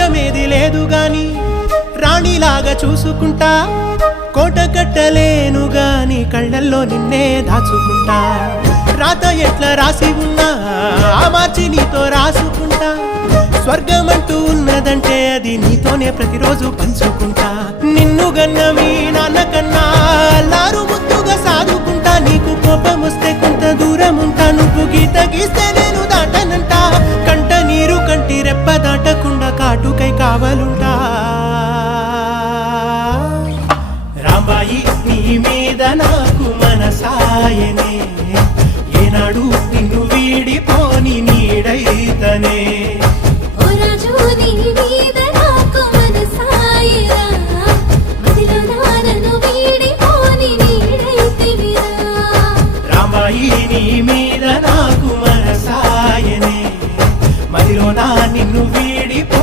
రాజ్యమేది లేదు గాని రాణిలాగా చూసుకుంటా కోట కట్టలేను గాని కళ్ళల్లో నిన్నే దాచుకుంటా రాత ఎట్లా రాసి ఉన్నా ఆ మార్చి నీతో రాసుకుంటా స్వర్గమంటూ ఉన్నదంటే అది నీతోనే ప్రతిరోజు పంచుకుంటా నిన్ను గన్న మీ నాన్న కన్నా అల్లారు ముద్దుగా సాదుకుంటా నీకు కోపం వస్తే కొంత దూరం ఉంటా నువ్వు గీత గీస్తే నేను దాటనంట కంట నీరు కంటి రెప్ప దాటకుండా కాటుకై కావలుంటా రాంబాయి నీ మీద నాకు మనసాయనే ఏనాడు నిన్ను వీడిపోని నీడైతనే